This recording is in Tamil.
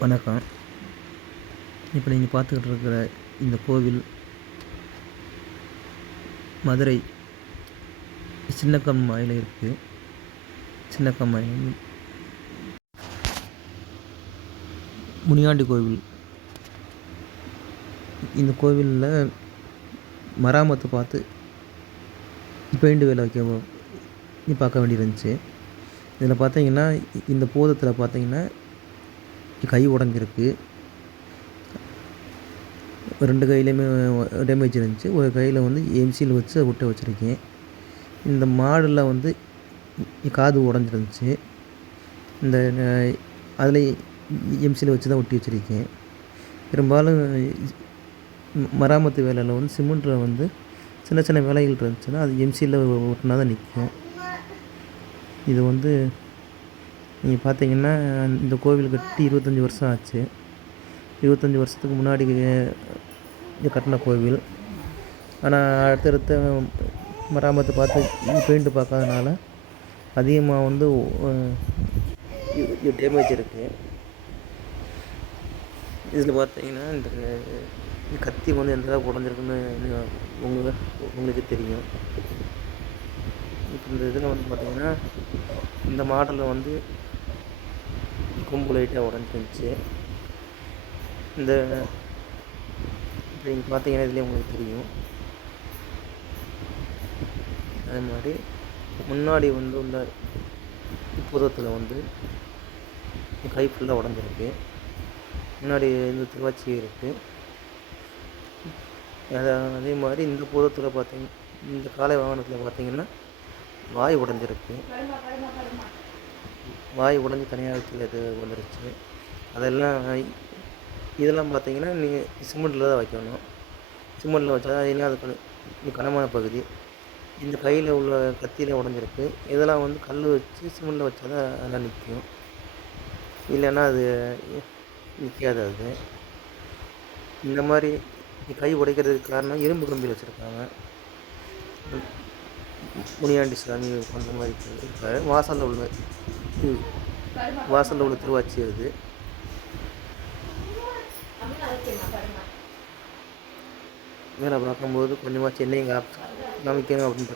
வணக்கம். இப்போ நீங்கள் பார்த்துக்கிட்டு இருக்கிற இந்த கோவில் மதுரை சின்னக்கம்மாயில் இருக்குது சின்னக்கம்மாயில் முனியாண்டி கோவில். இந்த கோவிலில் மராமத்து பார்த்து பெயிண்ட் வேலை வைக்க பார்க்க வேண்டியிருந்துச்சு. இதில் பார்த்தீங்கன்னா இந்த போதத்தில் பார்த்தீங்கன்னா கை உடஞ்சிருக்கு. ரெண்டு கையிலையுமே டேமேஜ் இருந்துச்சு. ஒரு கையில் வந்து எம்சியில் வச்சு விட்டு வச்சுருக்கேன். இந்த மாடில் வந்து காது உடஞ்சிருந்துச்சு. இந்த அதில் எம்சியில் வச்சு தான் ஒட்டி வச்சுருக்கேன். பெரும்பாலும் மராமத்து வேலையில் வந்து சிமெண்ட்டில் வந்து சின்ன சின்ன வேலைகள் இருந்துச்சுன்னா அது எம்சியில் ஒட்டினா தான் நிற்கும் இது வந்து நீங்கள் பார்த்தீங்கன்னா இந்த கோவில் கட்டி இருபத்தஞ்சி வருஷம் ஆச்சு. இருபத்தஞ்சி வருஷத்துக்கு முன்னாடி கட்டின கோவில். ஆனால் அடுத்தடுத்த மராமத்தை பார்த்து பெயிண்ட் பார்க்காதனால அதிகமாக வந்து டேமேஜ் இருக்குது இதில் பார்த்தீங்கன்னா இந்த கத்தி வந்து எந்த அளவுக்கு உடஞ்சிருக்குன்னு உங்களுக்கு உங்களுக்கு தெரியும். இப்போ இந்த இதில் வந்து பார்த்திங்கன்னா இந்த மாடலில் வந்து கொம்பு லைட்டாக உடஞ்சிருந்துச்சு. இந்த நீங்கள் பார்த்தீங்கன்னா இதுலேயே உங்களுக்கு தெரியும். அதே மாதிரி முன்னாடி வந்து இந்த புதத்தில் வந்து கை ஃபுல்லாக உடஞ்சிருக்கு. முன்னாடி இந்த திருவாச்சி இருக்குது அதே மாதிரி இந்த புதத்தில் பார்த்தீங்க இந்த காலை வாகனத்தில் பார்த்தீங்கன்னா வாய் உடஞ்சிருக்கு. வாய் உடஞ்சி தனியாக இது வந்துருச்சு. அதெல்லாம் இதெல்லாம் பார்த்தீங்கன்னா நீங்கள் சிமெண்ட்டில் தான் வைக்கணும். சிமெண்ட்டில் வச்சா ஏன்னா அது கனமான பகுதி. இந்த கையில் உள்ள கத்தியில் உடஞ்சிருக்கு. இதெல்லாம் வந்து கல் வச்சு சிமெண்ட்டில் வச்சா தான் அதெல்லாம் நிற்கும் இல்லைன்னா அது நிற்காது அது. இந்த மாதிரி கை உடைக்கிறதுக்கு காரணம் இரும்பு கம்பி வச்சுருக்காங்க. முனியாண்டி சாமி அந்த மாதிரி இருக்கார் வாசலில் உள்ள வாசலில் உள்ள திருவாச்சி அது. மேலே பார்க்கும்போது கொஞ்சமாக சென்னை காமிக்கணும் அப்படின்னு